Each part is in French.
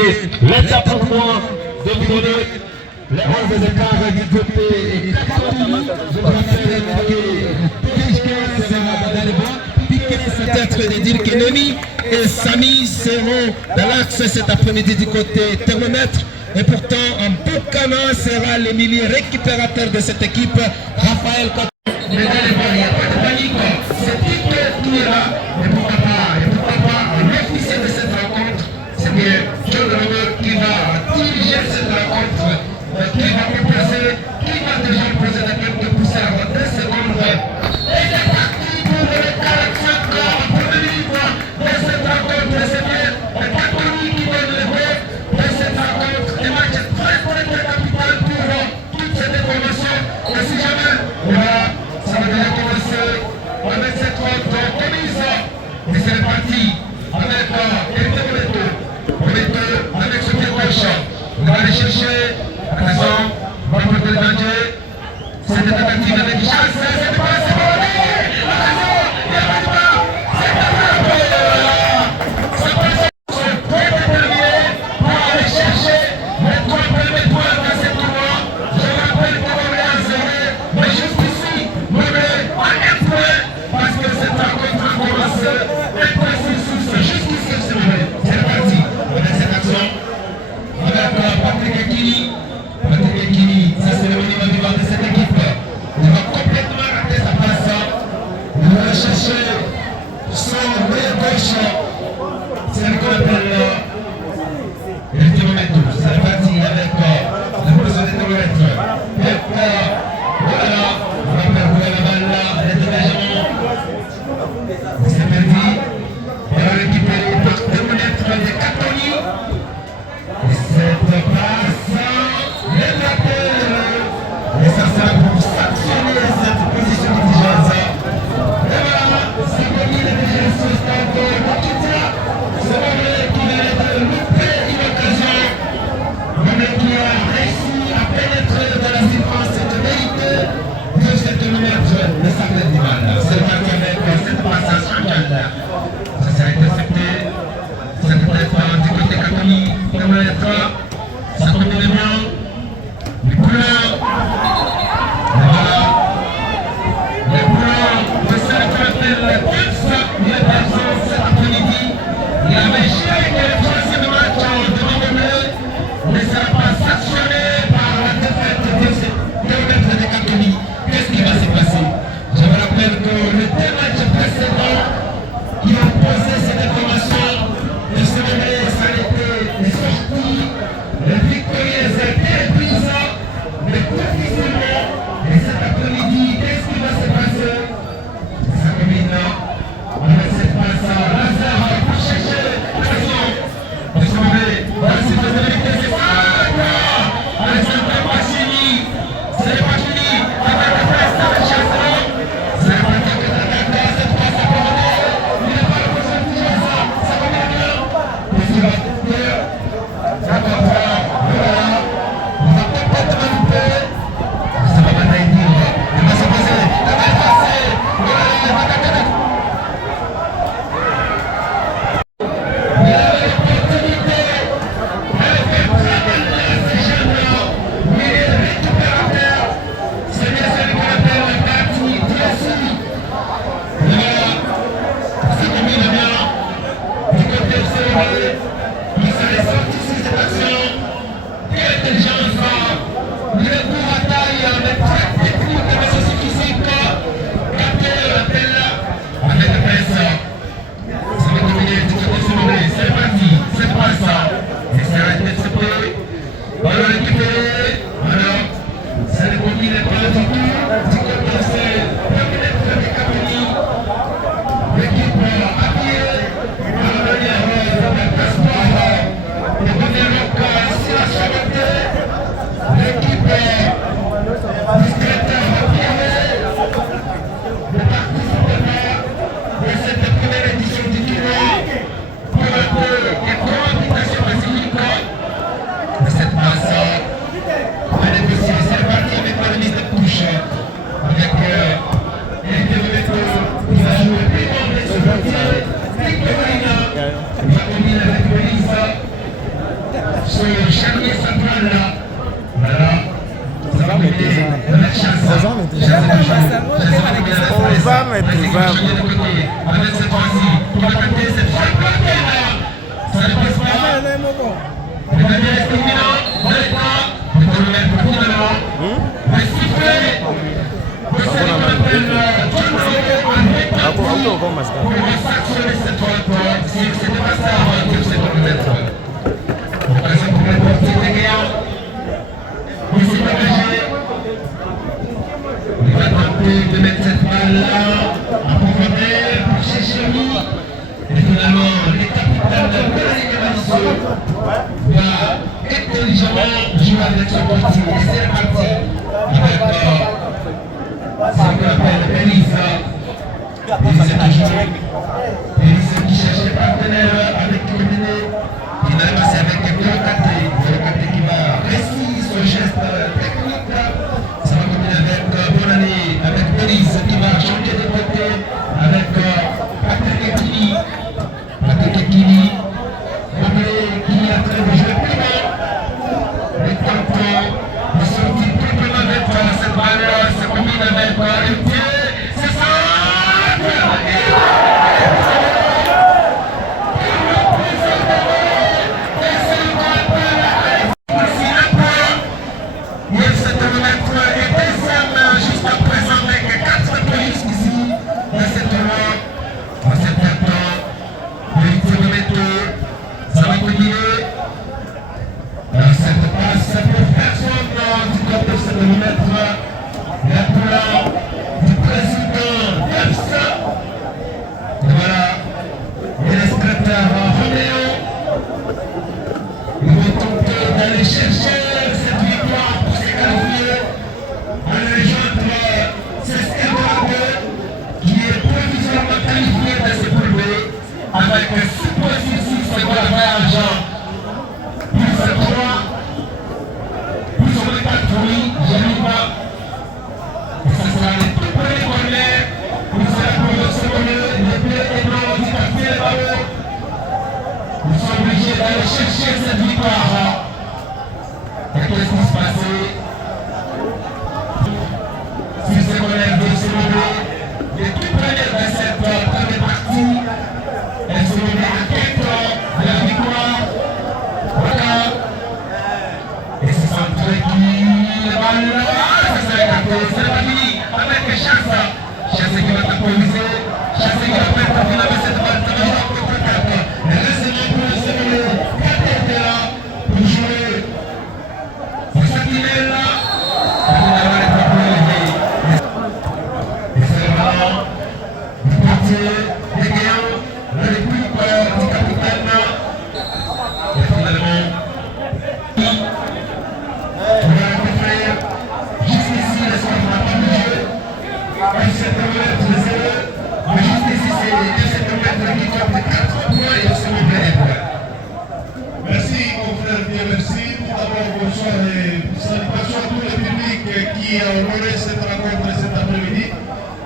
L'étape pour moi de vous donner les 11 écarts du côté et 4 je vous rappelle peut-être de dire qu'Ennemi et Samy seront dans l'axe cet après-midi du côté thermomètre. Et pourtant, en Boucana sera l'émilier récupérateur de cette équipe, Raphaël Cotte. Mais il n'y a pas de panique, c'est tout est là. Et pourquoi pas, l'officier de cette rencontre, c'est bien Joe Drummer qui va diriger cette rencontre, qui va proposer, qui va déjà poser des quelques poussées avant 2 secondes. Et c'est parti pour le 45 ans, premier livre de cette rencontre, c'est bien le Catoni qui donne le goût de cette rencontre. Un match très capital pour toute cette information. Et si jamais, voilà, ça va déjà commencer avec cette rencontre commise. Et c'est parti avec avec ce pied gauche. On va aller chercher, attention, on va porter le danger. C'est une tentative avec chance, c'est pas c'est bon, attention, il n'y a pas de mal, c'est pas grave. Ça passe son point de premier pour aller chercher les 3 premiers points dans ce tournoi. Je rappelle qu'on est à 0, mais juste ici, on est à 1 point parce que cette rencontre a commencé. 1 point sur 6, jusqu'ici, c'est parti. Avec cette action, avec Patrick Ekini. Patrick Ekini, ça c'est le minimum vivant de cette équipe. Il va complètement rater sa passe. Il va aller chercher son meilleur gauche. C'est ce qu'on appelle le thermomètre. C'est parti avec la position des thermomètres. Et voilà, on va faire rouler la balle là, les dégagements. C'est parti. Voilà l'équipe par thermomètre de Catoni. Et cette passe, et ça sera pour sanctionner cette position d'exigence. Et voilà, ça domine déjà ce stade de Makita. C'est vrai qu'il a loupé une occasion. Le qui a réussi à pénétrer dans la surface de vérité de cette lumière de sa tête d'Iman. C'est parti avec cette passe en calme. Ça s'est intercepté. Cette tête du côté Catoni permettra ça combine bien. Les couleurs. Voilà. Les couleurs de celle qu'on appelle les personnes cet après-midi. Il avait géré que le troisième match devant le bleu ne sera pas sanctionné par la défaite de ces 2 mètres de Catoni. Qu'est-ce qui va se passer? Je me rappelle que les 2 matchs précédents qui ont posé cette information de ce moment, ça a été les sorties sur le charnier central là. Voilà. Ça va mettre la chasse. On va mettre avec cette fois-ci, tu vas capter cette frappe là. Ça ne passe pas. Il va bien rester imminent. On est pas. Il faut le mettre finalement. Le sifflet. Vous savez qu'on appelle John Rowe pour sanctionner cette frappe. Si c'était pas ça, on va dire que c'est pour le mettre. Par exemple, pour le portier des gagnants. Vous s'y engagez. Il va tenter de mettre cette balle-là en profondeur pour Chéchéry. Et finalement, les capitaines de Brésil va intelligemment jouer avec son portier. Et c'est reparti avec ce qu'on appelle Elisa. Elisa qui joue. Elisa qui cherche des partenaires avec Kéméné. Finalement, c'est avec Biocate. Biocate qui va réussir son geste technique. Ça va combiner avec Bonani, avec Elisa qui va changer de côté, avec Patrick Ekini. Patrick Ekini. Qui est en train de jouer plus loin. Et tantôt, il sortit plus loin avec cette balle. Ça combine avec le pied. C'est ça! Chercher cette victoire. Et qu'est-ce qui se passait? Si c'est qu'on a vu se lever, les toutes premières de cette première partie, elles se levaient à 4 de la victoire. Voilà. Et c'est son tranquille. Voilà. Ça s'est écarté. C'est la vie avec Chasse. Chasse qui va t'appoliser. Chasse qui va prendre finalement cette balle. Ça va jouer contre 4. Et laissez-moi pour le semer. Pour jouer. C'est ça qu'il est là. Et c'est vraiment du portier, des gagnants, le république du capitaine. Et finalement, on va rencontrer jusqu'ici, le score n'a pas bougé. Et c'est un mètre de 0. Mais jusqu'ici, c'est un mètre qui compte 4 points et c'est mon bien. Merci mon frère, bien merci. Tout d'abord, bonsoir et salutations à tout le public qui a honoré cette rencontre cet après-midi.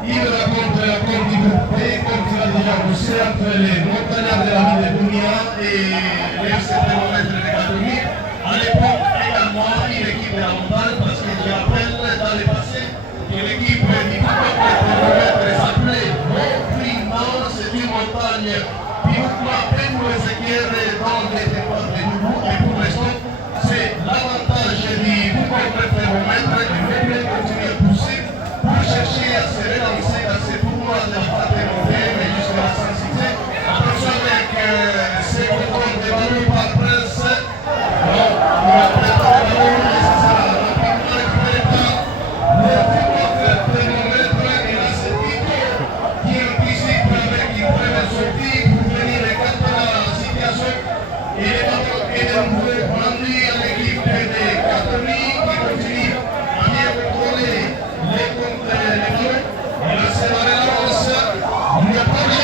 Une rencontre la Côte du groupe B, comme tu l'as déjà annoncé, entre les montagnards de la ville de Bounia et les FC Thermomètre de Catholique. À l'époque, également, une équipe de la montagne, parce que je rappelle dans le passé que l'équipe du groupe Thermomètre s'appelait Montriment, c'est une montagne uniquement Pedro Ezequiel dans les départs de Noubou. Et pour l'instant, c'est l'avantage du groupe Thermomètre qui veut continuer à pousser pour chercher à se relancer à ce tournoi de la paternité, mais jusqu'à la sensibilité. Attention avec ces contrôles de ballon par Prince. Alors, on va préparer le ballon et c'est ça, rapidement récupérer par le groupe Thermomètre et la Cétique qui anticipe avec une première sortie pour venir écarter la situation. Et les ballons est de nouveau rendu à l'équipe des Catholiques qui continue à bien contrôler les ballons. Et là, c'est la relance. Il n'y a pas de...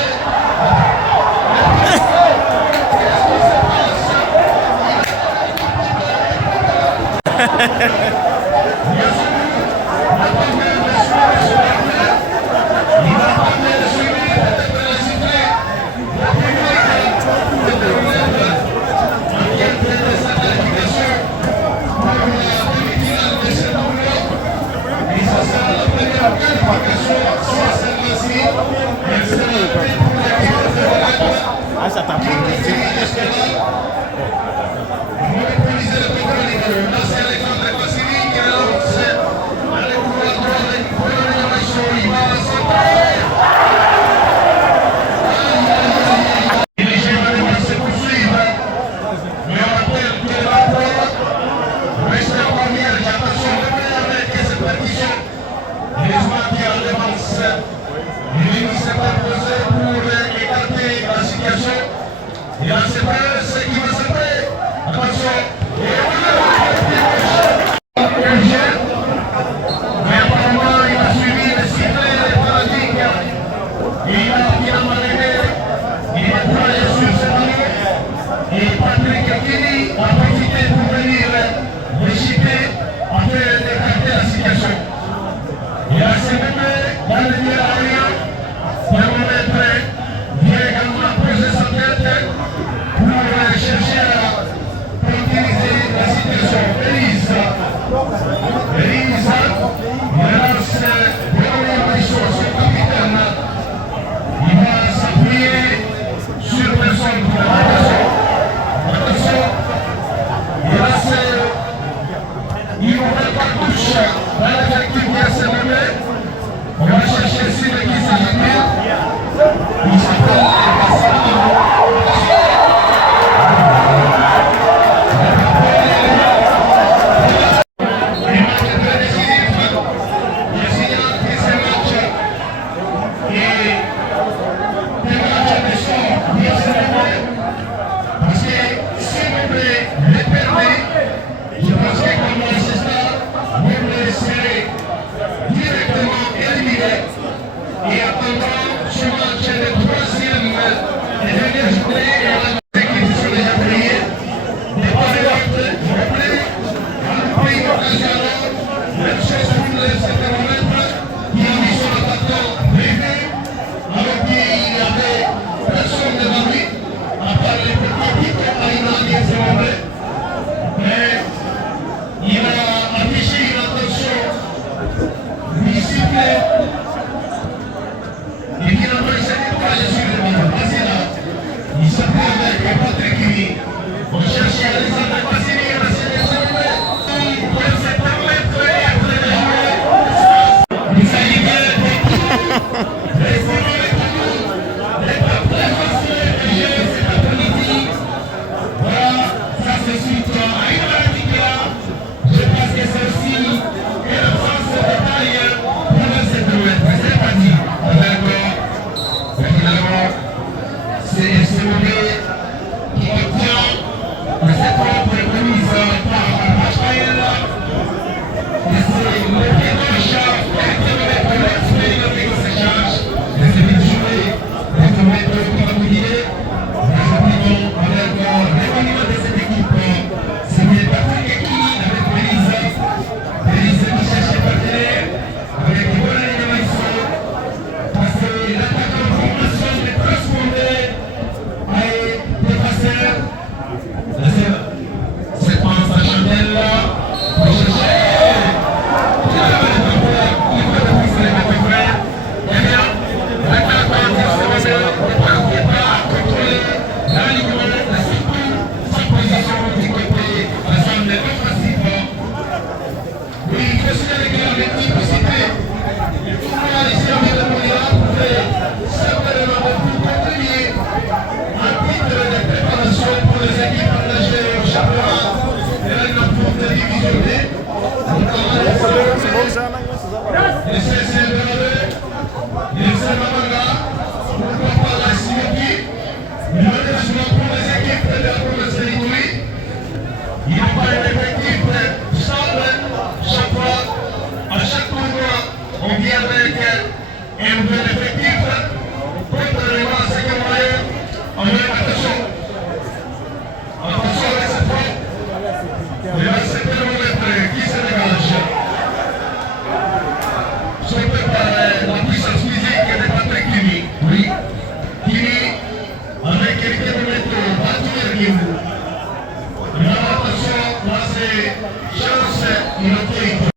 nouvel effectif, contrairement à ce qu'on voyait en même attention. Attention avec cette fois. Et là, c'est le thermomètre qui se dégage. Sauvé par la puissance physique de Patrick Kini. Oui. Kini, avec le thermomètre battu de Guillaume. Et là, attention, là, c'est chance inoculaire.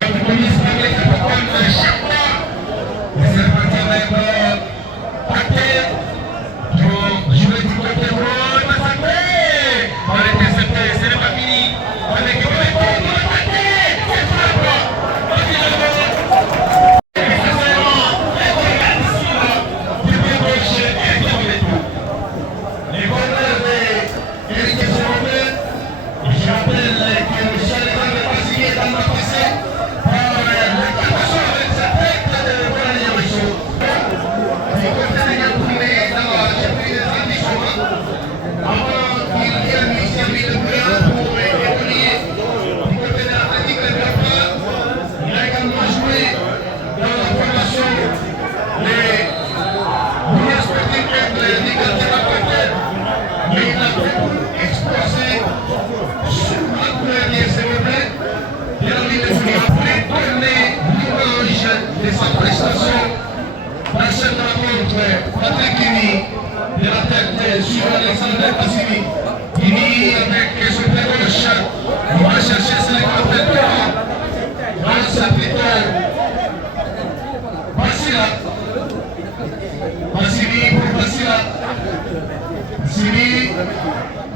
De sa prestation dans cette rencontre, Patrick Kini de la tête sur Alexander Bassini. Kini avec son pied gauche, il va chercher ses compétents dans sa plutôt Bassila. Bassini pour Bassila. Bassini,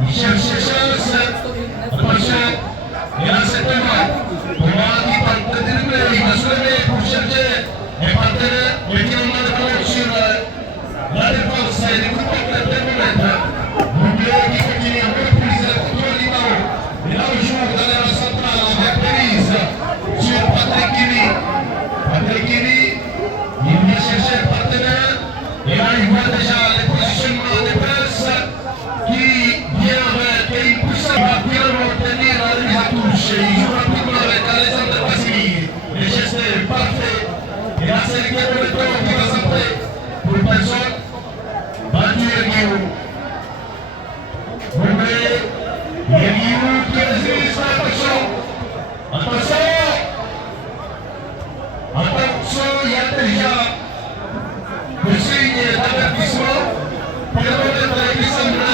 il cherche ses chances. Attention, et là c'est un Thomas qui tente de dribbler, il va se lever pour chercher un partenaire, mais qui en a de ballon sur la défense du coup de le thermomètre. Boublé qui continue à monopoliser le contrôle du ballon. Et là on joue dans la centrale avec Périse sur Patrick Kini. Patrick Kini, il vient chercher un partenaire, et là il voit déjà les positionnements des presses qui vient avec une puissance, il va bien retenir la mise à touche. Il joue rapidement avec Alexander Bassini. Le geste est parfait. Et là, c'est le gars de l'étoile qui va s'appeler pour personne. Battu Guillaume. Guillaume qui résiste. Attention. Attention. Attention, il y a déjà le signe d'avertissement. Pour le moment, qui semble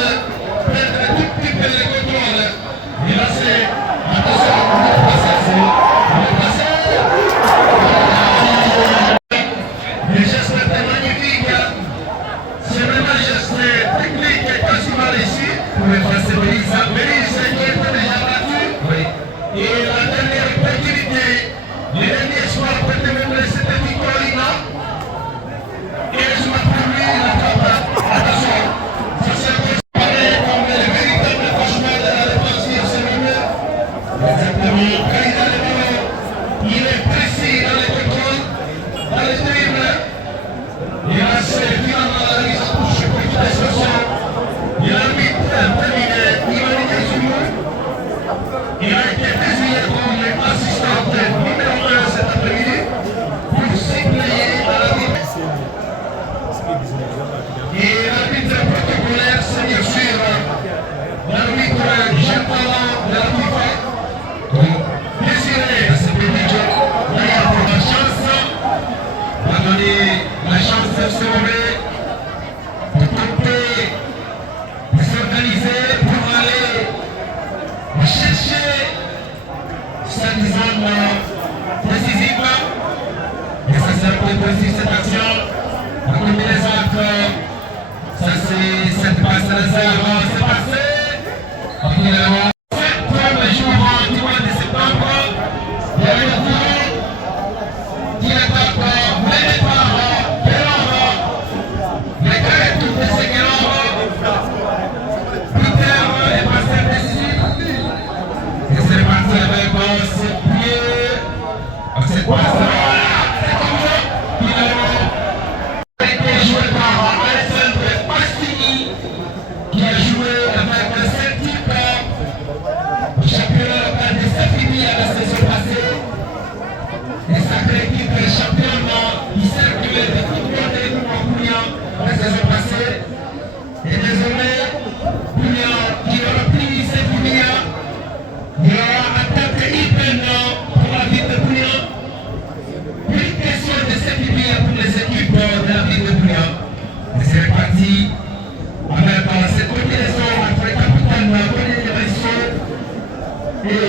perdre tout petit peu le contrôle. Et là, c'est attention, le passé. Le geste était magnifique. C'est vraiment un geste technique et quasiment ici pour effacer Bélise. Bélise qui était déjà battu. Oui. Et la dernière opportunité, le dernier espoir pour démontrer cette victoire-là. Et je m'appelle lui, la frappe. Attention, ça s'est préparé comme le véritable cauchemar de la défense de ce moment. Exactement, quand il a le ballon, il est précis dans les contrôles, dans les dribbles. Et là, c'est finalement la mise à touche pour toute l'expression. Et l'arbitre terminé, il a mis sur nous. Il a été désigné comme assistant numéro 1 cet après-midi pour suppléer à l'arbitre. Et l'arbitre protocolaire, c'est bien sûr l'arbitre jeune talent de la FIFA. Désiré, c'est Bédidjo. Là, il y a pour la chance. Va donner la chance de se lever pour tenter de s'organiser pour aller chercher cette zone décisive. Et ça c'est un peu précis cette action. La combinaison, ça c'est cette passe à la c'est passé. Finalement, cette première jour du mois de septembre, il y a eu le tour qui est encore mené par Guérard. Les carrés tout de ces Guérard. Peter est passé décisif. Et c'est parti avec ce pied. Cette passe-là, c'est comme ça. Finalement, a été joué par Alexander Bassini, qui a joué avec 7 types. Le championnat local de Saint-Fini à la saison passée.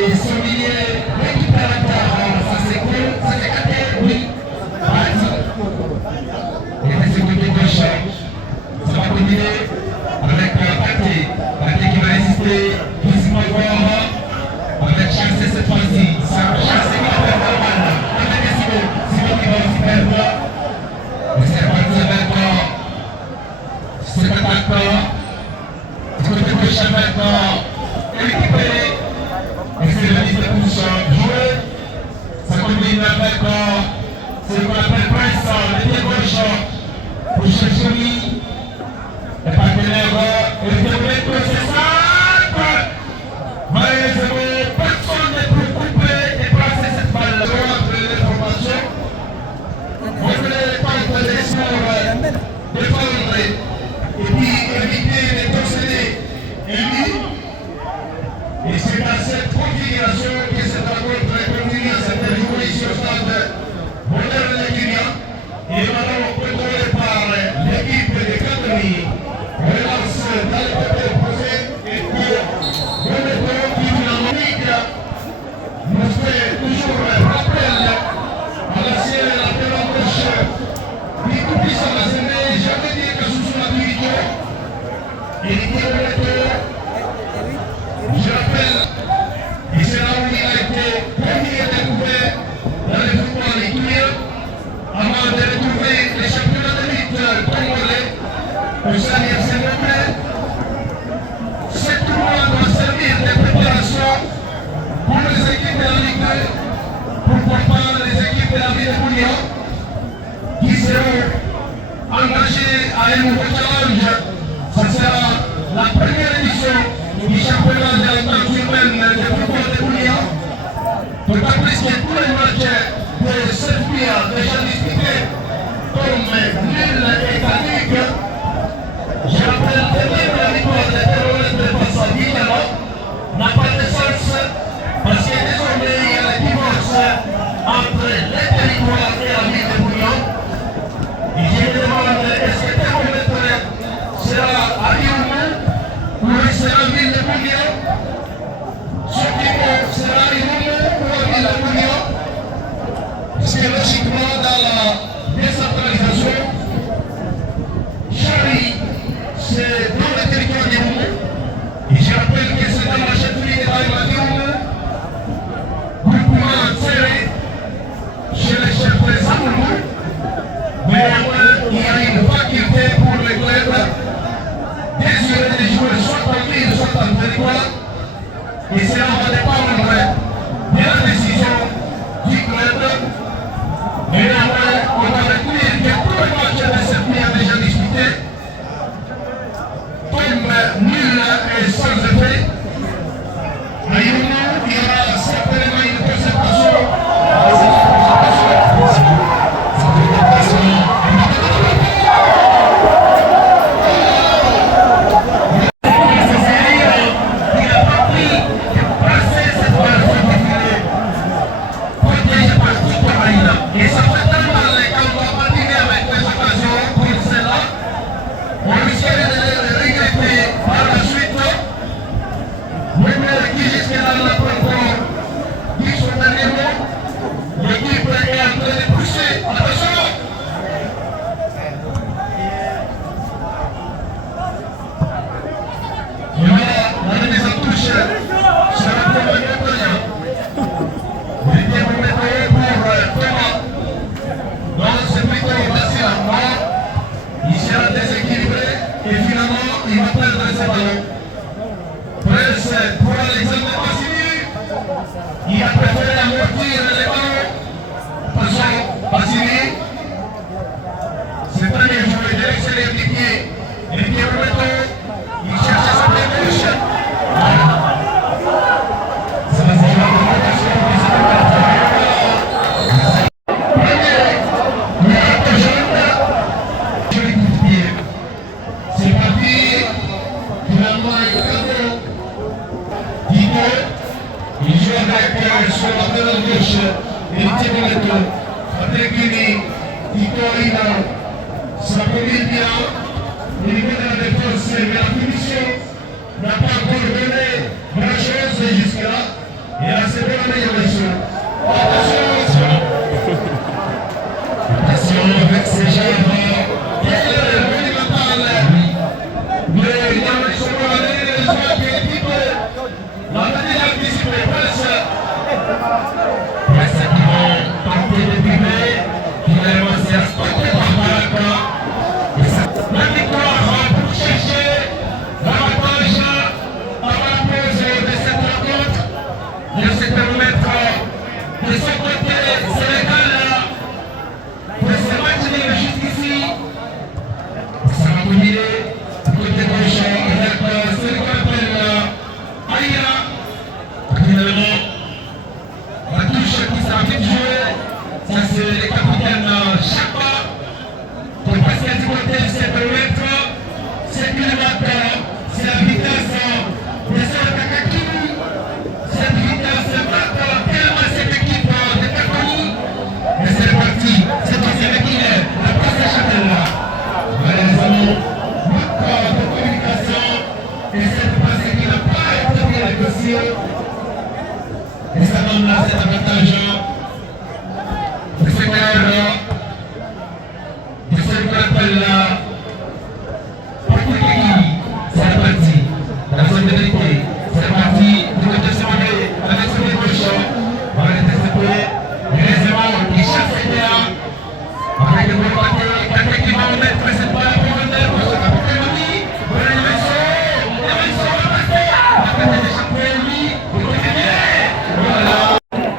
Et son milieu récupérateur, ça c'est cool, ça c'est capté, oui. Et c'est côté gauche, ça va continuer avec Pathé qui va résister physiquement fort avec Chancé cette fois-ci. Chancé qui va perdre la balle avec Simon qui va aussi perdre. Et c'est parti maintenant. C'est attaquant. Du côté gauche maintenant, récupéré. Et c'est le mise de touche joué. Ça combine avec c'est ce qu'on appelle Prince, le pied gauche pour Chechoni. Le partenaire, et le fait que c'est simple. Malheureusement, personne n'est pour couper et placer cette balle. Après l'information, on voulait tenter de défendre et puis éviter de posséder Élie. Et c'est dans cette configuration que cette rencontre continue à cette journée ici au stade moderne de Guinée. Et maintenant contrôlé par l'équipe de Cameroun. Relance dans le côté opposé et que le métro qui finalement nous fait toujours rappel à la ciel et la terre en gauche. Puis tout puissant la semaine, jamais dit que ce soit la victoire. Et l'équipe de métro, je rappelle, et c'est là où il a été premier découvert dans le football guinéen avant de retrouver les championnats de lutte congolais. Au salaire s'est montré. Ce tournoi doit servir de préparation pour les équipes de la Ligue 2, pourquoi pas les équipes de la ville de Bouillon, qui seront engagées à un nouveau challenge. Ce sera la première édition du championnat de la taille humaine de football de Bouillon. D'autant plus que tous les matchs de cette vie déjà disputés comme nul et caduque. Je rappelle que même la victoire des terroristes face à Guinée n'a pas de sens parce que désormais il y a le divorce entre les territoires et la ville de Bouillon. Et je me demande est-ce que le thermomètre sera à Lyon ou sera à ville de Bouillon? Ce qui sera à Lyon ou à ville de Bouillon? Parce que logiquement dans la décentralisation, Chari, c'est dans le territoire du Moumou. Et je rappelle que c'est dans la chefferie de Taïwan, groupement serré chez les chefs de Samoulou. Mais il y a une faculté pour les clubs désirer de jouer soit en ville, soit en territoire. Et cela va dépendre de la décision du club. Mais néanmoins, on va retenir que tous les matchs de cette nuit ont déjà disputé. Comme nul et sans effet, à Younou, il y aura certainement une concertation. Il a pas pris passer cette balle protégée par toute la marine. Et ça fait très mal quand on va patiner avec des occasions comme celle-là. On risquerait de les regretter par la suite. Même qui jusque-là n'a pas encore dit son dernier mot. L'équipe est en train de pousser. Attention! Et voilà, la remise en touche sera pour le Montagnard. Il était pour météo pour Thomas. Donc c'est plutôt facile à voir. Il sera déséquilibré et finalement il va perdre ses ballons. Presse pour Alexandre Bassini. Il a préféré amortir les ballons. Attention, Bassini. C'est très bien joué de l'extérieur du pied. Et le pied remettant. Il cherche sa pied gauche. Ça va se jouer en rotation. C'est parti. Finalement, il joue avec sur la main gauche. Il tire le dos. Patrick Guini, Tito Ina, ça combine bien. Au niveau de la défense, mais la punition n'a pas encore donné grand-chose jusque-là. Et là, c'est bien la meilleure mission. Attention. Attention avec ces jeunes. Et ça donne là cet avantage de ce qu'on appelle la c'est parti. La zone de vérité, c'est parti. Du côté de Samagé, avec son gauche, on va l'intercepter. Heureusement, il chasse les gars. Avec le bon paquet, quelqu'un qui va mettre cette balle à profondeur. Le capitaine Louis, voilà le vaisseau va passer. La tête de champion lui, il continue. Voilà.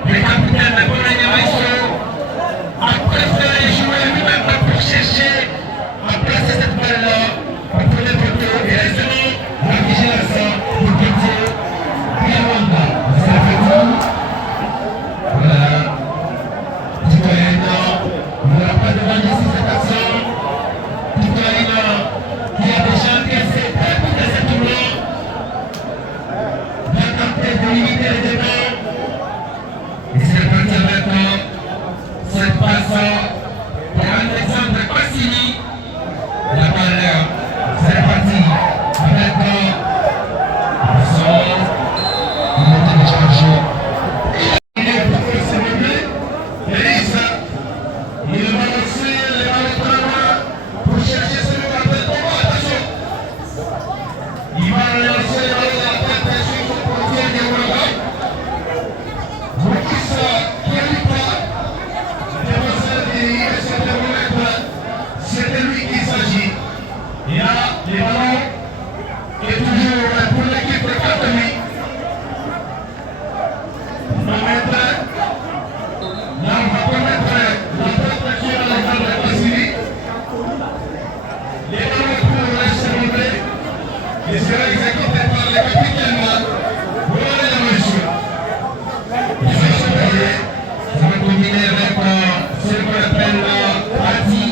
Le capitaine, le bon vaisseau, a préféré jouer lui-même pour chercher à placer cette balle-là. Pour le côté, et heureusement, la vigilance pour quitter Biawanda. C'est la fête. Voilà. Citoyen, il n'y aura pas de mal ici cette action. Citoyen qui a déjà encaissé un coup de cette tournoi va tenter de limiter les débats. Et c'est parti maintenant. Cette passe pour Alexandre Bassini. La balle, c'est parti. Avec son. Il est téléchargé. Il est pour le CBB. Et Issa, il va lancer les balles pour la main pour chercher celui qui a fait le combat. Attention. Il va lancer les balles dans la tête sur son portier Diawanda. Mokissa qui arrive pas. Défenseur du SC Thermomètre. C'est de lui qu'il s'agit. Et là, les ballons est toujours pour l'équipe de Katami. On va mettre, là on va remettre la tête sur Alexandre Bassini. Les ballons pour le SCB. Et sera exécuté par le capitaine. Voilà les messieurs. Ils sont surveillés. Ça va combiner avec ce qu'on appelle Parti.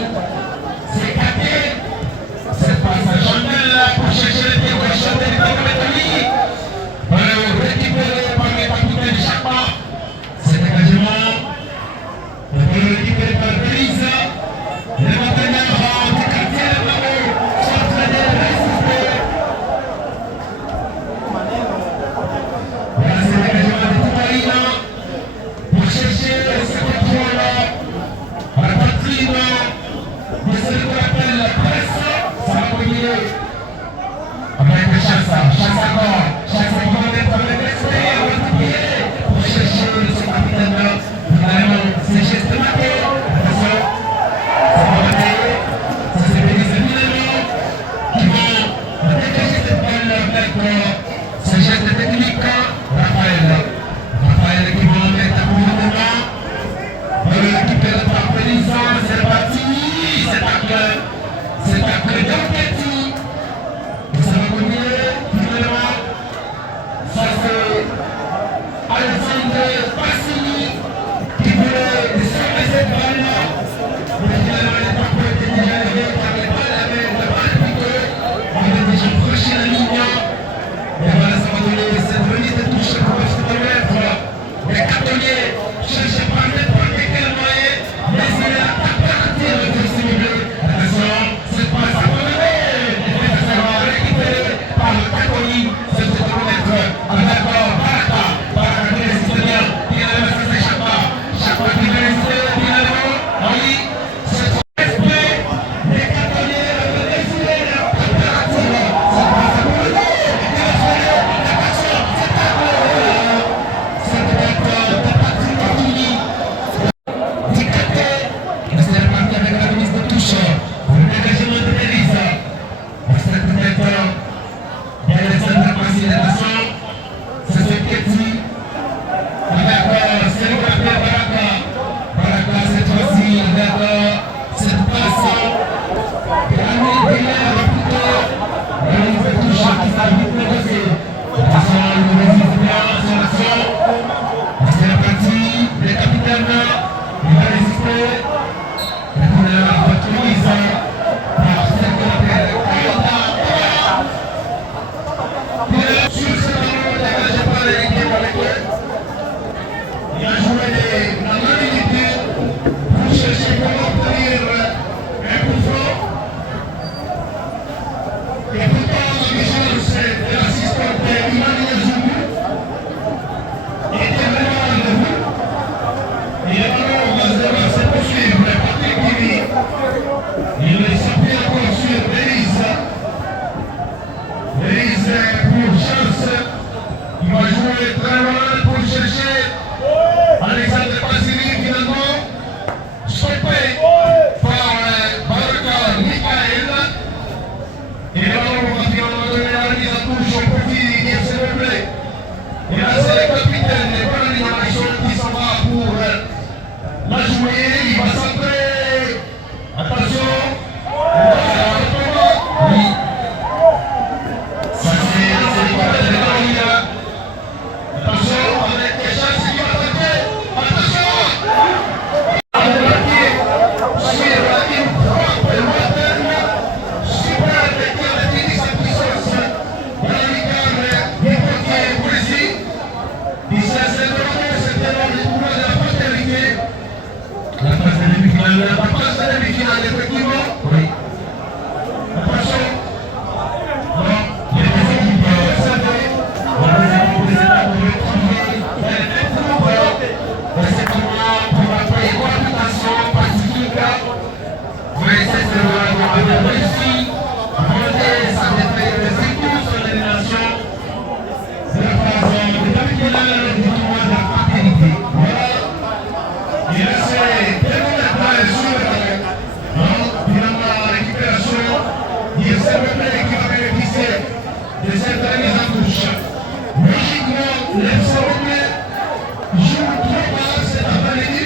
C'est Katé. Cette passe à Chandel pour chercher le pied. Chandel est en métallique. Voilà, récupéré par les capitaines Chapa. la phase de demi-finale, effectivement. Oui. Attention. Non, il y a des équipes qui ont observé. On va vous retrouver c'est comment pour appeler cohabitation pacifique. Oui, c'est ce qu'on a réussi à monter sa défaite sur l'élimination. C'est la phase de demi-finale du tournoi de la fraternité. Voilà. Il essaie d'évoluer sur finalement la récupération. Il essaie de faire qui va bénéficier de cette remise en touche. Logiquement, l'FC joue trop bas cet après-midi.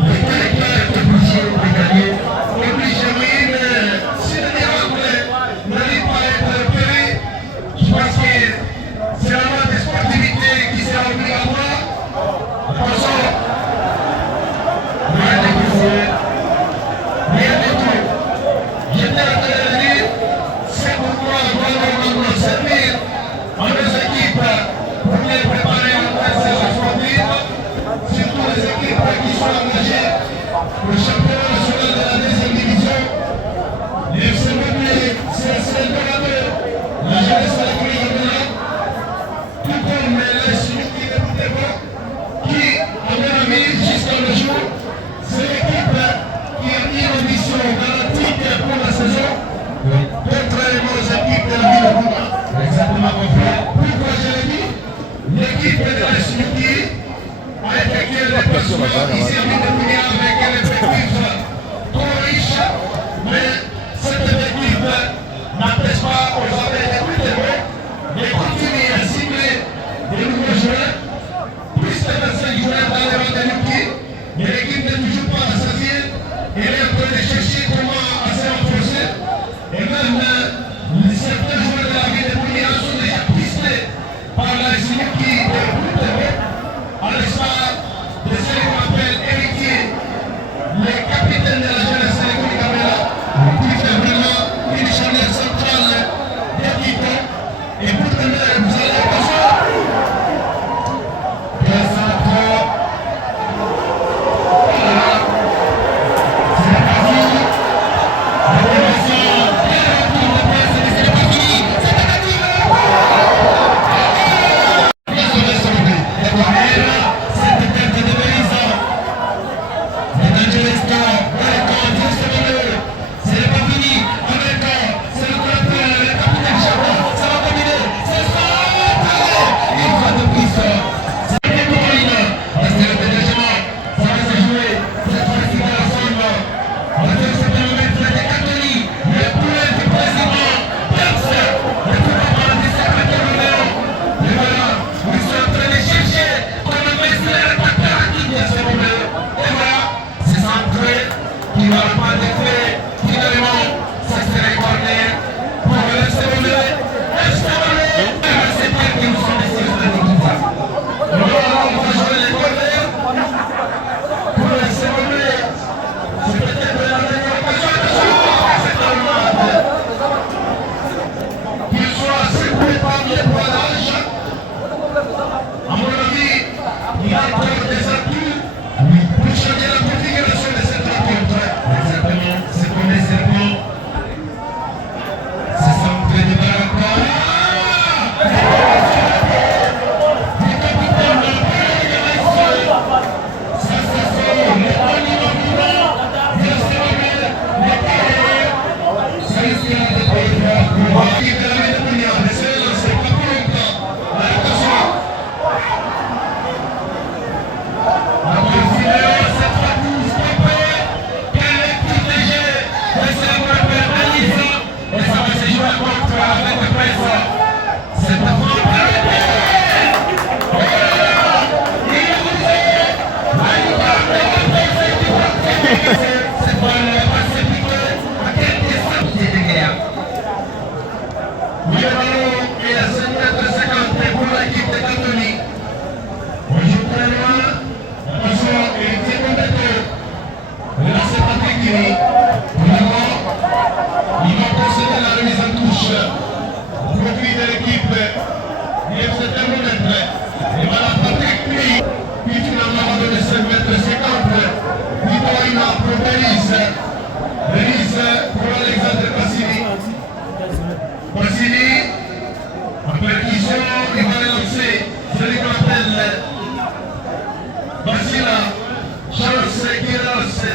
L'équipe est obligée de gagner. Obligé, oui, mais si le miracle n'arrive pas à être repéré, je pense que c'est la mode de sportivité qui sera obligatoire. Attention, Rien de difficile. rien du tout. J'étais en train de dire, c'est pourquoi on doit normalement servir à nos équipes pour les préparer en pleine saison sportive, surtout les équipes qui sont engagées au championnat national de la deuxième division. Les FC Montpellier, c'est un seul donateur, la jeunesse à l'école maintenant, tout comme les Suzuki de Boutebo, qui, à mon avis, jusqu'à le jour, c'est l'équipe qui a mis en mission garantie pour la saison, contrairement aux équipes de la ville de Bouma. Exactement mon frère. Pourquoi je l'ai dit? L'équipe de la Suzuki a effectué le déplacement ici à Ville-de-Bounia avec un effectif trop riche, mais cet effectif n'empêche pas aux arrêts de Boutebo de continuer à cibler des nouveaux joueurs. Plus de 25 joueurs dans les rangs de Nuki, mais l'équipe n'est toujours pas associée. Elle est en train de chercher comment se renforcer. Et même certains joueurs de la ville de Bounia sont déjà pistés par la Suzuki de Boutebo, à l'instar de celui qu'on appelle héritier, le capitaine de la jeunesse économique Camera, qui fait vraiment une charnière centrale d'équipe. Et pour terminer, vous allez voir.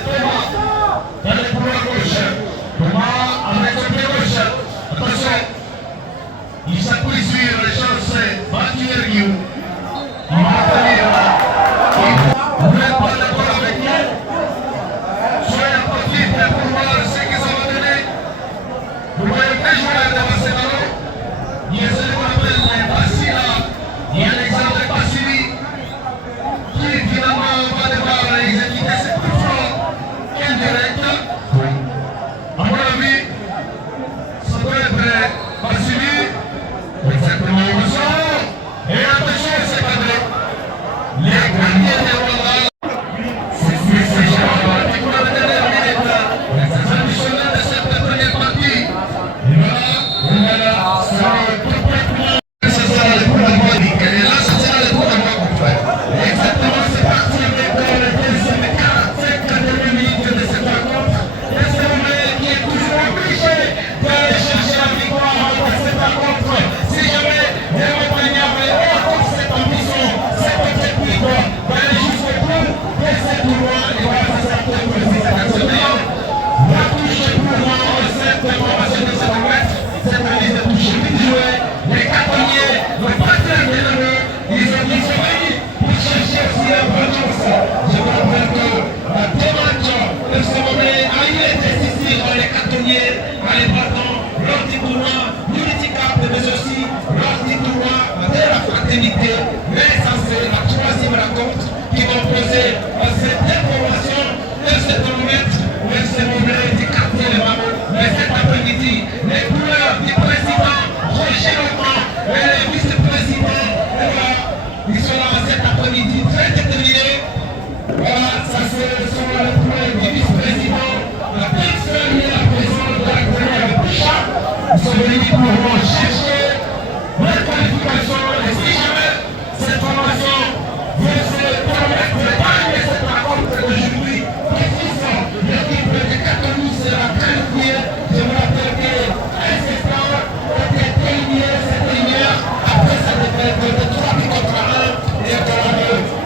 Thomas dans le couloir gauche. Thomas avec son pied gauche. Attention. Il s'appuie sur les chances Mathieu Guillou. Il va tenir. Vous n'êtes pas d'accord avec nous? Soyez attentifs pour voir ce que ça va donner. Vous voyez deux joueurs devant ce ballon. Il y a celui qu'on appelle Basila. Il y a Alexandre Bassili qui finalement va devoir exécuter ses coups francs indirects. À mon avis, ça doit être Bassili. Exactement, et attention, c'est cadré. Les gardiens de Rwanda. C'est Jean-Baptiste qui va déterminer les additionnels de cette première partie. Et voilà, ça complètement. Ça sera le coup d'envoi. Et là, ça sera le coup d'envoi qu'on fait. Exactement, c'est parti avec le deuxième 45 minutes de cette rencontre. Et c'est le mec qui est toujours obligé d'aller chercher la victoire de cette rencontre. Si jamais les Montagnards avaient encore cette ambition, cette objectif d'aller jusqu'au bout de ce tournoi, et voilà, ça sera peut-être le fils national. La touche pour cette formation de cette rencontre, cette analyse de touche vite jouée. Les cartonniers, le partenaire de l'année, ils ont dit pour chercher aussi la balance. Je vous rappelle que la démarche de ce moment a eu été ici dans les cartonniers, en les battant lors du tournoi Unity Cup, mais aussi lors du tournoi de la fraternité. Mais ça, c'est la troisième rencontre qui va poser cette information de ce thermomètre, de ce moment du quartier de Mamou. Mais cet après-midi, les couleurs du président Roger Laurent et les vice-présidents, ils sont là cet après-midi très déterminés. Voilà, ça c'est sur le point du vice-président, la personne et la présidente de la première Bouchard. Ils sont venus pour chercher la qualification et si jamais cette formation veut se permettre de gagner cette rencontre d'aujourd'hui, précisément l'équipe de Catholique sera qualifiée. Je vous rappelle que Insistant était éliminé cette lumière après sa défaite de 3 buts contre 1 et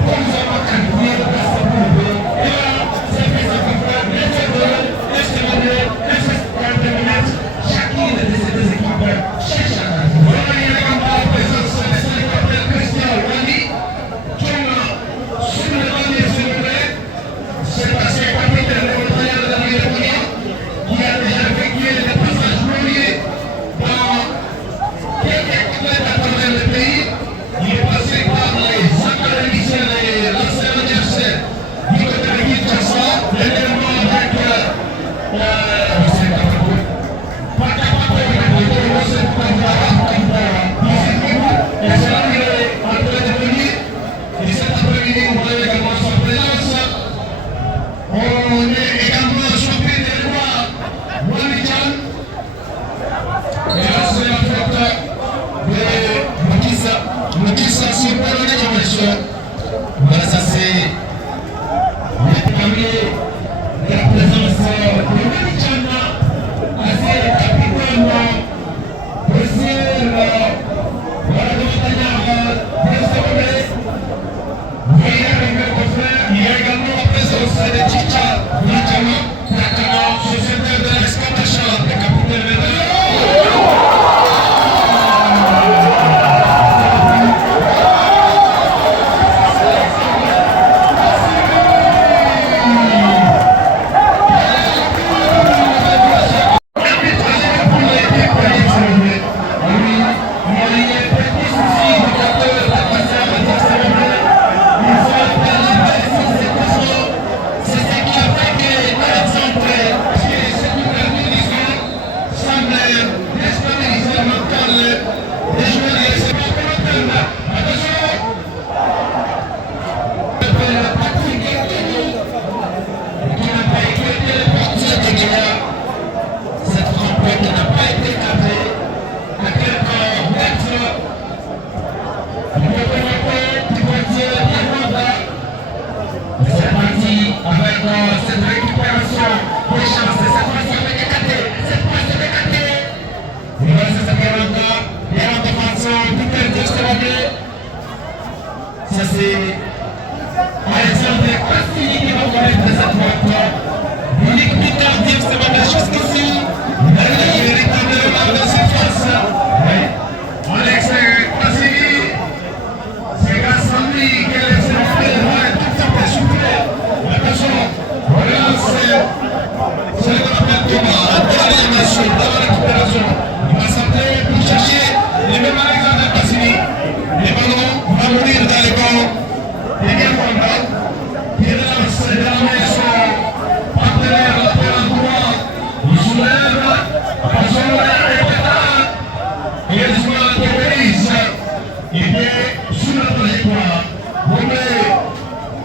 provisoirement qualifié dans ce groupe. Et là, c'est fait ce qu'on fait, les deux, les secondaires, les secondaires, chacune de ces deux équipes cherche à gagner. Voilà, il y a également la présence de sélecteur Christian Wani, qui sur le dernier secondaire, c'est passé capitaine de Montagnard de la Ville qui a déjà effectué des passages glorieux dans quelques kilomètres à travers le pays. Il est passé par les académies et l'ancien adversaire du côté de Kinshasa, également avec et c'est là qu'il est en train de venir. Et cet après-midi, vous voyez également sa présence. On est également surpris de voir Wanichan. Et là, c'est la faute de Makissa. Makissa, c'est pas le nez. Voilà, ça c'est le premier de la présence de Wanichan. Assez capitaine, monsieur, voilà, de Montagnard, de Secondaire. Vous voyez avec mes confrères, il y a également la présence de Chicha Nakama, sociétaire de l'exploitation, le capitaine Médard. Cette récupération des chances, cette fois-ci avec écarté, cette fois-ci écarté. Et là, c'est ça qui est encore, et en défense, tout est extravagé. Ça c'est Alexandre Bastille qui va connaître cette fois. technique plus tardive ce matin jusqu'ici. Le véritablement de surface. Alex Passini, c'est grâce à lui qu'elle s'est fait tout à fait souffler. Attention, voilà, c'est le qu'on appelle Thomas, la détermination dans la récupération. Il va s'appeler pour chercher les mêmes Alexandre Passini. Les ballons vont mourir dans les camps. Et bien voilà, il lance de la main son partenaire latéral droit. Il soulève, attention, et pétard. Et il se voit qui brise. Il est sous la trajectoire. Bombé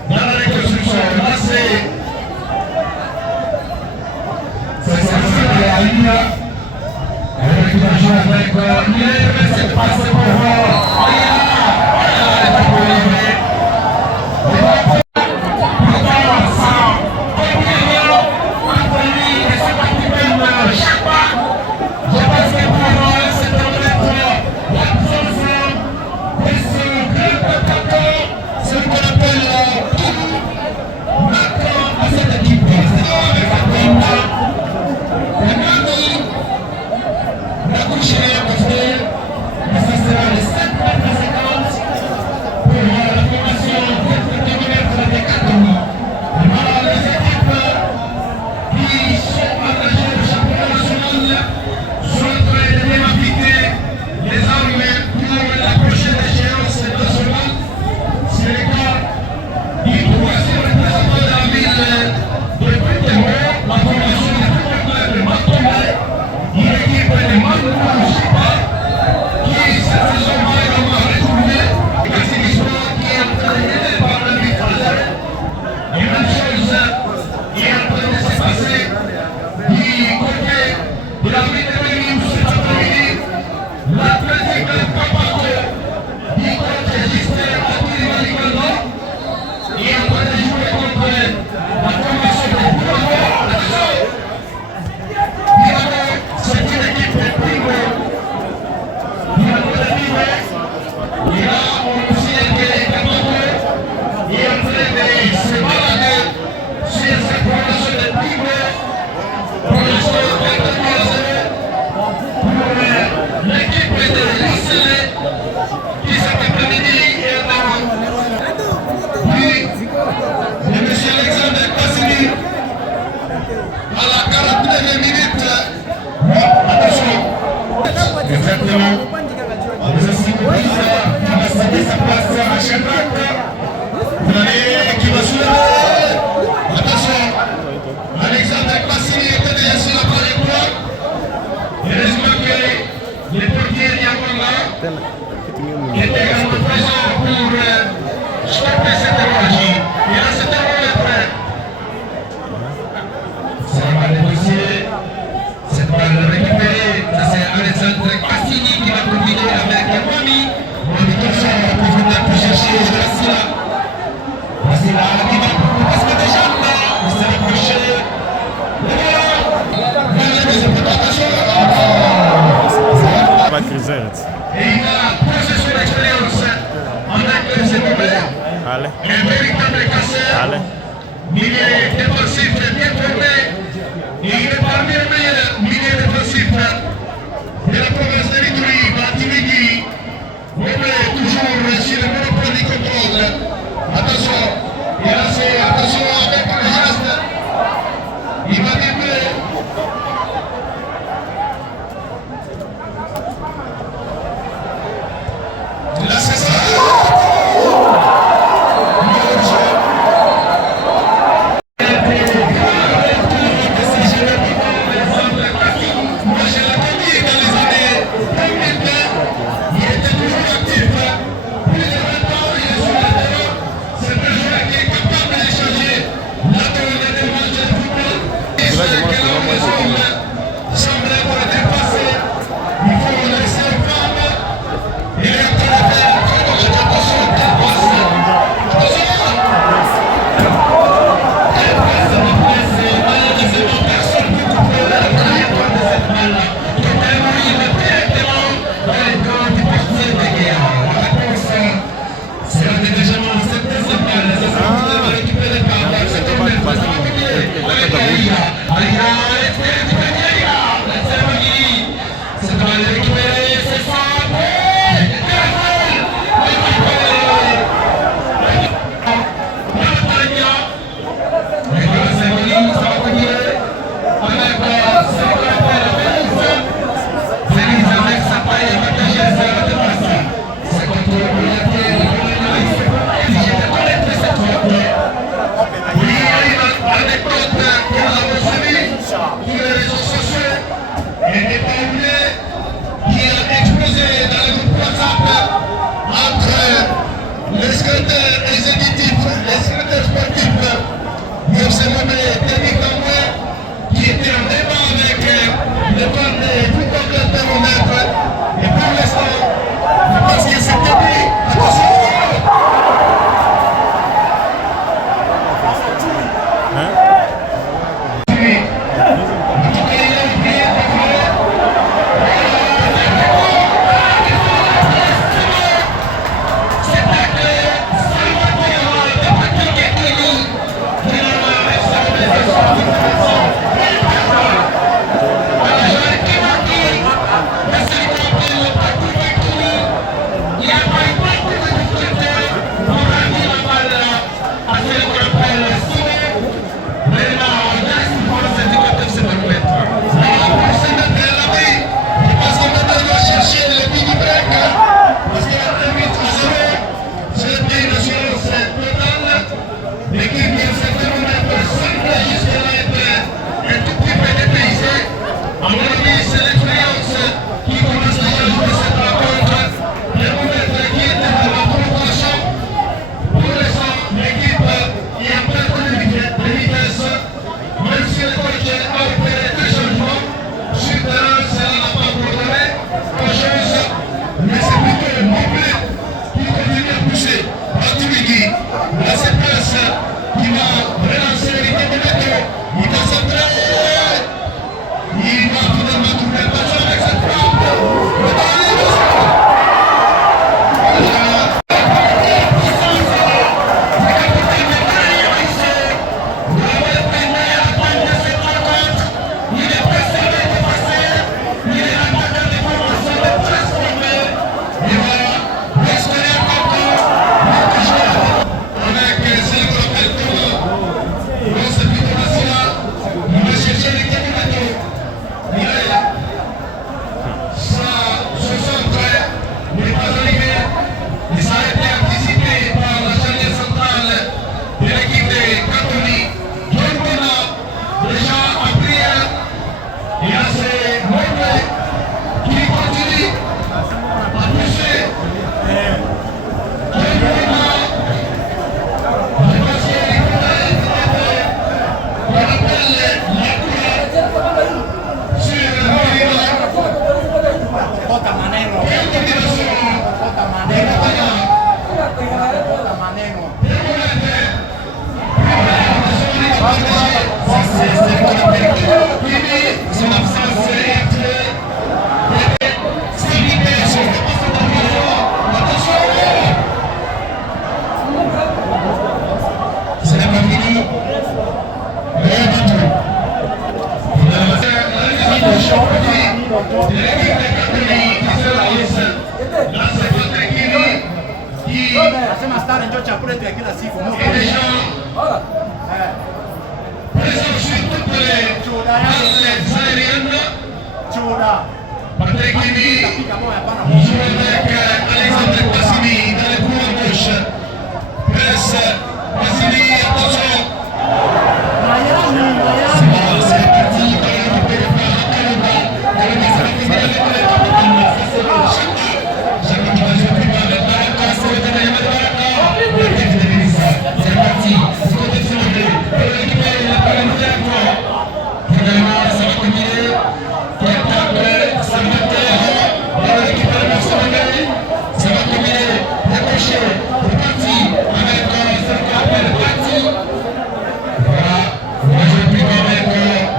dans la reconstruction. Là, c'est la ligne. Avec la joie avec Niel, c'est passé pour Il était toujours actif. Plus de 20 ans. nommé David Camboué, qui était en débat avec le plan de tout autre thermomètre. Et pour l'instant, je pense que c'est début. Attention! Nasema stare ndio chakula yetu ya kila siku. Chuda. Tapika moja hapana. Alexandre Passini dalle Courgouche. Press Passini, attention. C'est parti, c'est parti, finalement ça va combiner, qui attaque, ça va terre, on va récupérer le morceau de gagner, ça va combiner, décroché, c'est parti, avec c'est parti, voilà, on va jouer plus avec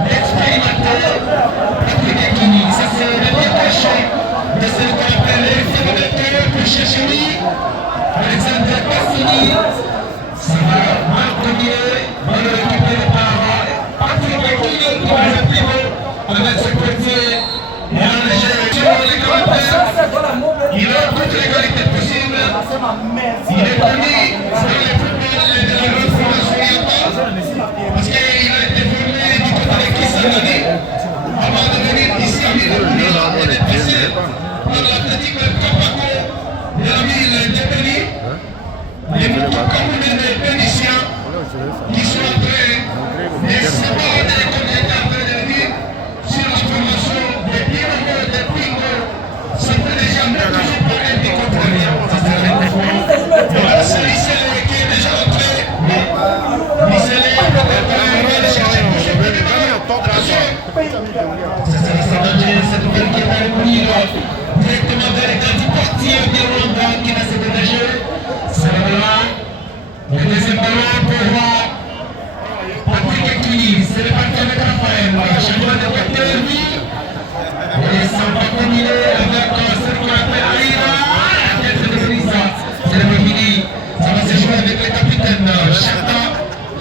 l'expérimenté, Patrick Ekini, ça c'est le bien caché, mais c'est le qu'on appelle l'expérimenté pour chercher lui, Alexandre Passini, ça va mal combiner, on le récupère par Patrick Ekini pour le pivot avec ce côté et un léger les commentaires. Il a toutes les qualités possibles. Il est connu sur les footballs de la grande formation parce qu'il a été formé du côté de Kisangani avant de venir ici à Mirepouli et d'être passé par l'Athletic Copaco de la ville de Béni. Les moutons camerounais des Bénitiens qui sont en train de s'aborder comme il était en train de le dire sur la formation des Pirogo, des Pingo. Ça fait déjà même toujours pour un des contrariens. C'est Marcel qui est déjà en train directement vers les grands portiers de Rwanda qui va se dégager. C'est le ballon. Le deuxième ballon pour Patrick Ekini. C'est le parti avec Raphaël. Chaque fois de côté, lui. Et ça va combiner avec celui qu'on appelle Aïra. La tête de Brisa. C'est le Mokini. Ça va se jouer avec le capitaine Chata.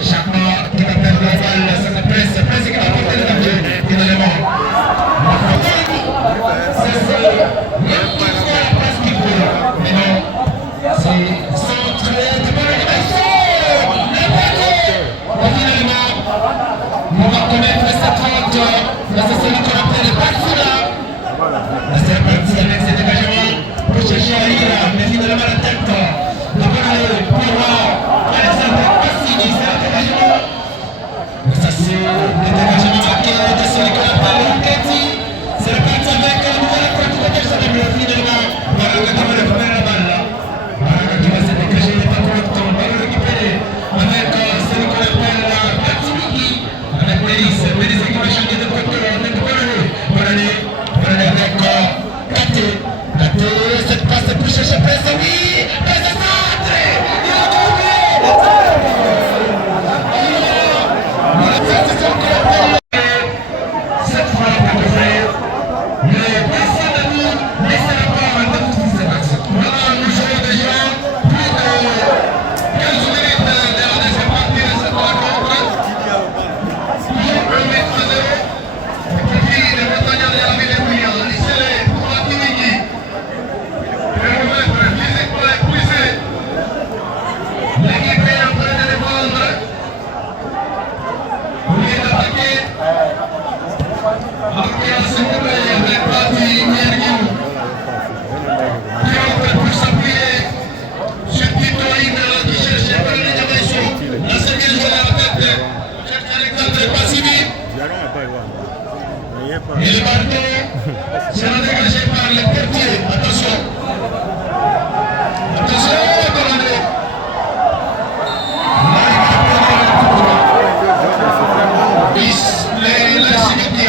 Chata qui va perdre la balle. Ça se presse. Presse qui va porter le danger. Finalement. C'est même qu'il faut la place qu'il faut. Mais non. C'est centre de bonne animation. Le paquet. Et finalement, on va commettre cette faute. Là, c'est celui qu'on appelle le Batsula. Là, c'est reparti avec ses dégagements pour chercher Aïra. Mais finalement, la tête. Le bonnet pour Alexandre Passini. C'est le dégagement. Ça, c'est le dégagement marqué de celui qu'on appelle Nketi. C'est reparti avec la nouvelle approche de personne. Finalement, voilà qui va récupérer la balle. Voilà qui va se dégager. Il n'est pas correct. On va le récupérer avec celui qu'on appelle Batimiki. Avec Mélis. Mélis qui va changer de côté. Avec Bonani avec Kate. Kate, cette passe pour chercher Presse. Oui, Presse centre. Il a trouvé. Cette fois, on peut faire le président de nous, laissez la parole à toute cette action. Voilà, nous jouons déjà plus de 15 minutes de la deuxième partie de cette rencontre. Toujours 1 but à 0. Au profit des Montagnards de la ville de Bouillard. Laissez-les pour la Timigi. Kilomètre physique pour les pousser. L'équipe est en train de défendre. Au lieu d'attaquer. Après la seconde, il est parti Myergiou. Qui entre pour s'appuyer sur Tito Hina qui cherchait par les dimensions. La seconde joué à la tête. Cherche Alexandre Passini. Et le bâton sera dégagé par le portier. Attention. Attention, Colonel.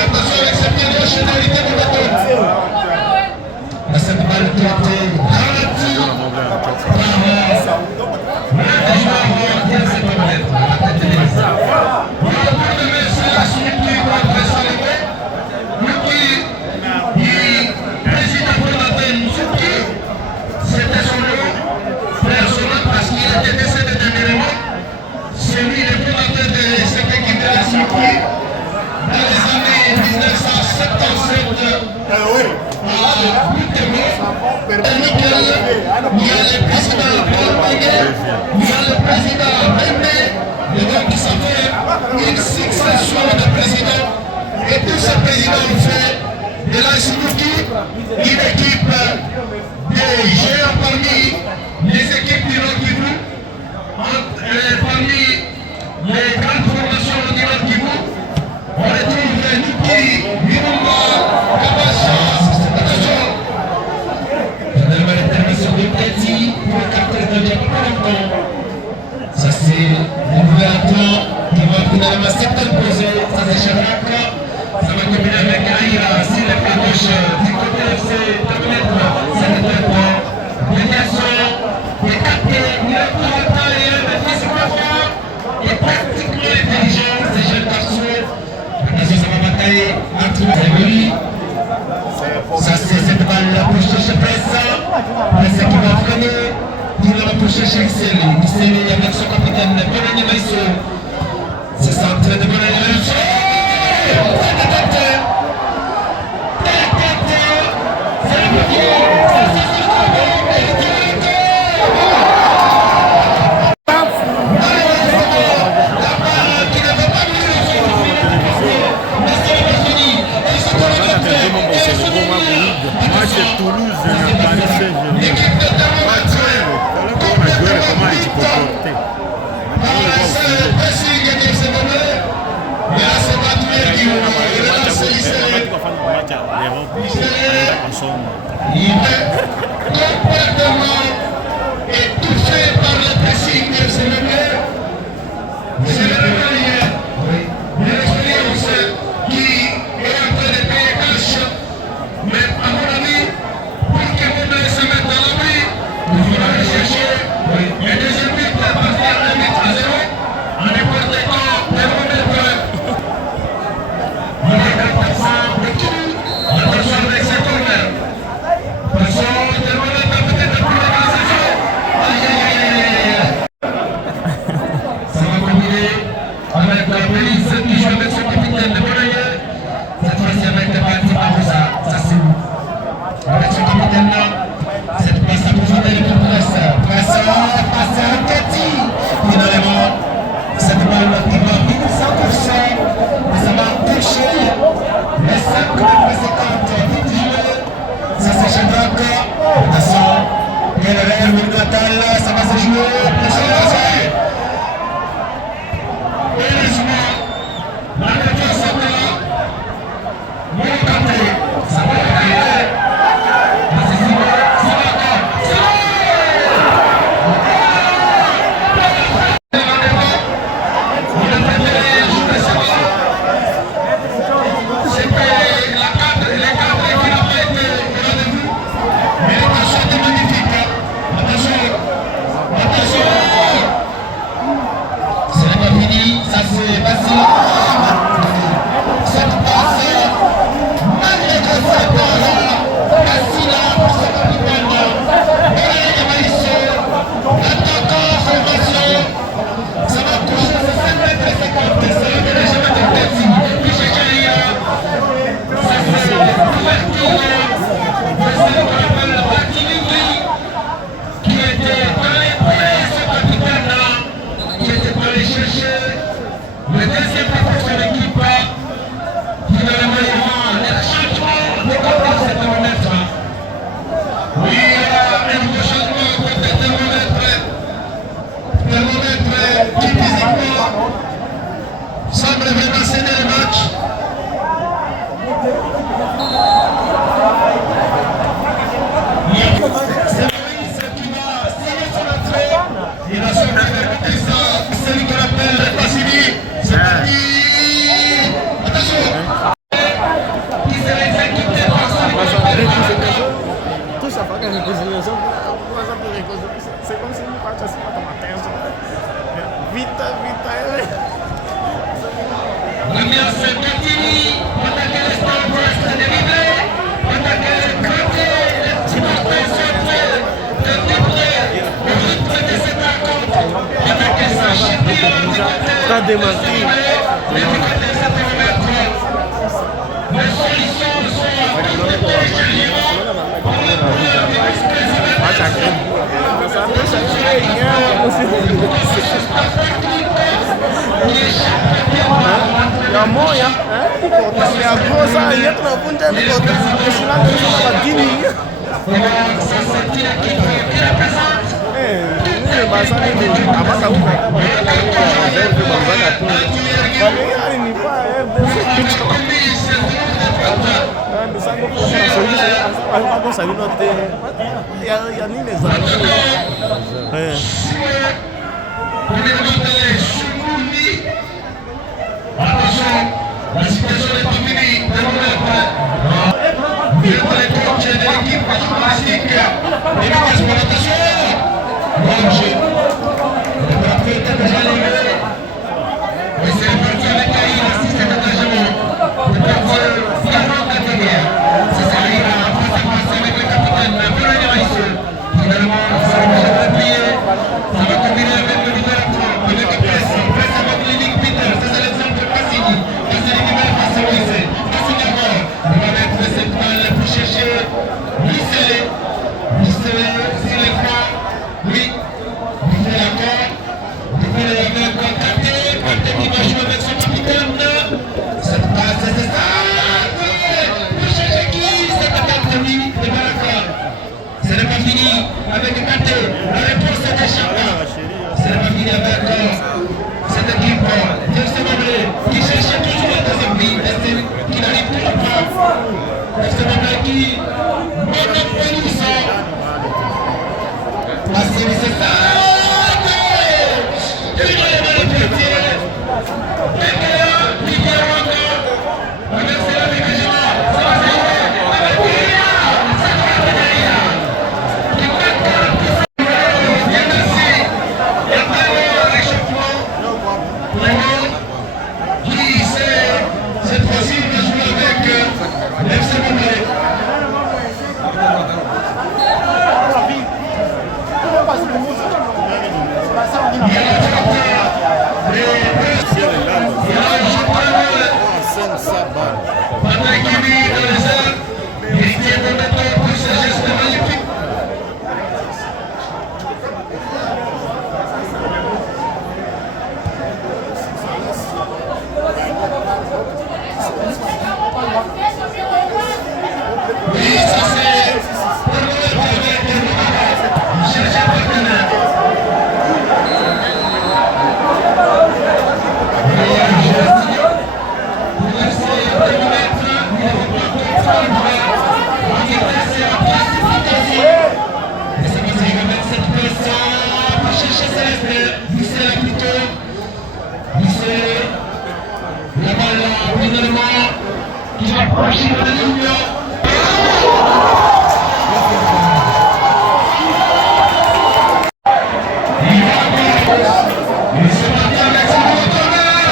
Attention avec cette pied gauche d'égalité du bâton. Cette balle tentée ralentie par le joueur qui a cette manette à la tête de l'Élysée. Le retour de Messi à Souki contre Salomé. Souki, président fondateur Souki, c'était son nom personnel parce qu'il était décédé dernièrement. C'est lui le fondateur de cette équipe de la Souki. Dans les années 1977, à Butembo, il y a le président Paul Maguet, il y a le président Remé, et donc ça fait une succession de présidents. Et tous ces présidents ont fait de la Suzuki une équipe de géants parmi les équipes du Nord Kivu, parmi les grandes formations du Nord Kivu. On retrouve Nuki, Virumba, Kabasha, attention. Finalement, l'intervention de Petit pour écarter le danger pour longtemps. Ça, c'est le gouvernement qui va finalement s'interposer. Ça, c'est Chirac. Ça va combiner avec Aïra. Si le pied gauche du côté FC, permettre cette tête. Médiation, écarté, il a pour la taille, il a physiquement fort, il est pratiquement intelligent, ces jeunes garçons. Ça c'est cette balle pour chercher Presse qui va freiner, qui va pour chercher Xeli avec son capitaine Bonani Maïso. C'est centré de Bonani Maïso. C'est le premier. Toulouse na Paris Saint-Germain. Comment il s'est comporté. Complètement étouffé par le pressing de Sénégal. C'est le l'expérience qui est en train de payer cash. Mais à mon avis, c'est Basile. Cette passe, malgré que ça part, Basile pour ce capitaine. Voilà Maïsso, l'attaquant formation. Ça va toucher ce 5 mètres 50. Ça va ménager ma tête. Puis Checharia. Ça c'est l'ouverture. C'est ce qu'on appelle la Batilingui qui était dans les prêts, ce capitaine-là, qui était allé chercher le deuxième parcours de l'équipe qui finalement ira le changement de contre ce thermomètre. Oui, il y a un nouveau changement contre le thermomètre. Thermomètre qui physiquement semble vraiment céder le match. Il a son celui qu'on appelle Basili. C'est parti. Attention. Qui s'est exécuté par Tout ça, pas qu'une réconciliation. C'est comme si nous partions pas dans ma tête. Vite, vite. l'ambiance continue. Pendant que les Star Wars se dérivent, pendant que les côtés, les petits martins centrés, de débrés, le rythme de cette rencontre, pendant que ça chipille du côté, T'as démarqué. mais du côté de cette thermomètre, les solutions sont à tout de téléchargement pour le pouvoir de l'expérience. Ya moya, ya kosa ya tunavunja mikono usilande sana madini. Mimi basa ni abaka huko kama ndio bazana tu. Bali yani ni pa ndio sango kwa solution alikuwa sababu note ya nini za. Attention, la situation est finie. Pour les coachs de l'équipe gymnastique, attention. Bon jeu. Le parfait est déjà levé. Et c'est parti avec Aïe, l'assistant d'attachement. Pour pouvoir vraiment intervenir. Ça s'arrive à face avec le capitaine Véronique Maïsso. Finalement, ça va déjà appuyer. Ça va combiner avec le leader. Avec le presse avec Lilique Peter. Ça c'est l'exemple Cassini. Cassini qui va passer au lycée. Cassini encore. Il va mettre cette balle pour chercher Lycée. Lycée sur les points. Oui. Lycée encore. Lycée avec Kanté. Kanté qui va jouer avec son capitaine. Cette passe, c'est ça. Pour chercher qui? C'est Kanté de Baraka. Ce n'est pas fini avec Kanté. La réponse est échappée. Ce n'est pas fini avec cette équipe. FC Mablé qui cherchait toujours la deuxième ligne, qui n'arrive toujours pas. FC Mablé qui monopolise ça. C'est ça. Il y a les balles de pied. Et qui vient encore. Avec cela, dégagement. Ça va s'arrêter. Avec Kyria. Ça va être derrière. Qui marque la puissance. Et merci. Et vraiment, l'échauffement. Vraiment. Qui sait, cette fois-ci, il va jouer avec l'FC Mablé. Il y a la frappe. Patrick Kimi dans les airs. Il tient le bâton pour ce geste magnifique. Oui, ça c'est pour le premier chercher un partenaire. Pour laisser le thermomètre, il ne faut pas comprendre en vitesse et en classification. Et c'est parce qu'il va mettre cette pression pour chercher Céleste. Lycée là plutôt. Lycée. La balle là, finalement, qui va franchir la ligne. Il va encore. Il se battra avec son corner.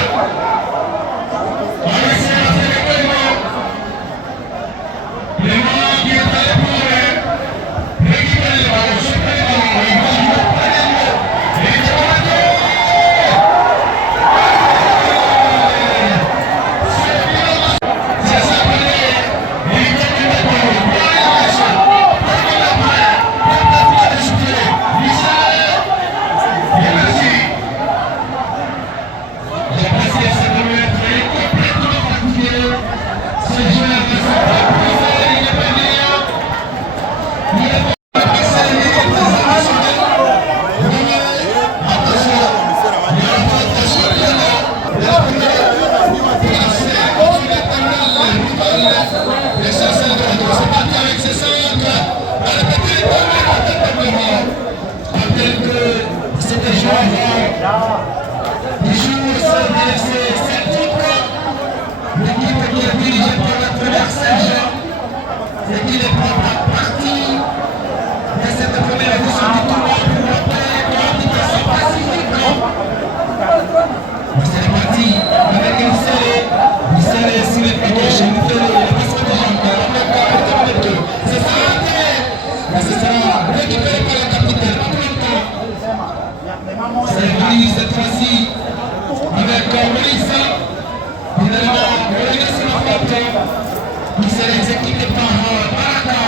qui s'est exécuté par Baraka,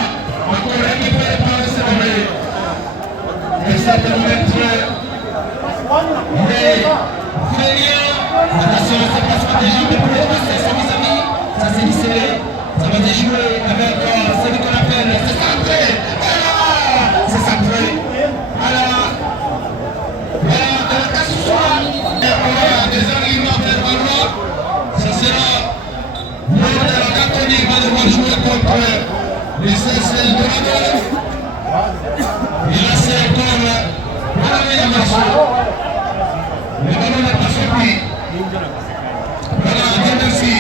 encore récupéré par le Sénégalais. Et c'est le maître des fainéants. Attention, c'est pas stratégique, mais pour les passer son vis-à-vis, ça c'est lissé. Ça va déjouer avec celui qu'on appelle, c'est centré. C'est centré. Alors, des arguments vers Valois, ça sera lors de la catholique va devoir jouer contre les CSL de Radolf. Et là c'est encore la réanimation. Le ballon n'est pas sorti. Voilà, bien merci.